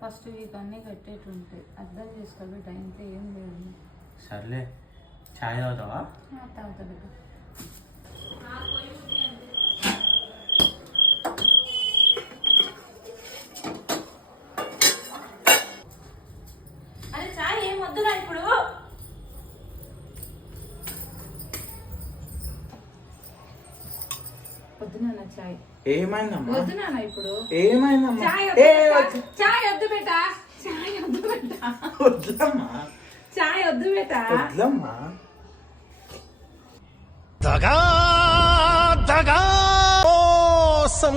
First week అన్నీ కట్టేట్టు ఉంటాయి. అర్థం చేసుకోవాలి బిడ్డ, ఇంట్లో ఏం లేదు. సర్లే, ఛాయ్ తాగుతావా? తాగుతా బిడ్డ. అరే ఛాయ్ ఏం వద్దురా ఇప్పుడు. వద్దునా ఛాయ్. ఏమైందమ్మా? వద్దునా ఇప్పుడు. ఏమైందమ్మా? ఛాయ్ వద్దు బేట, ఛాయ్ వద్దు బేట. వద్దులమ్మా, ఛాయ్ వద్దు బేట. వద్దులమ్మా. దగా దగా మోసం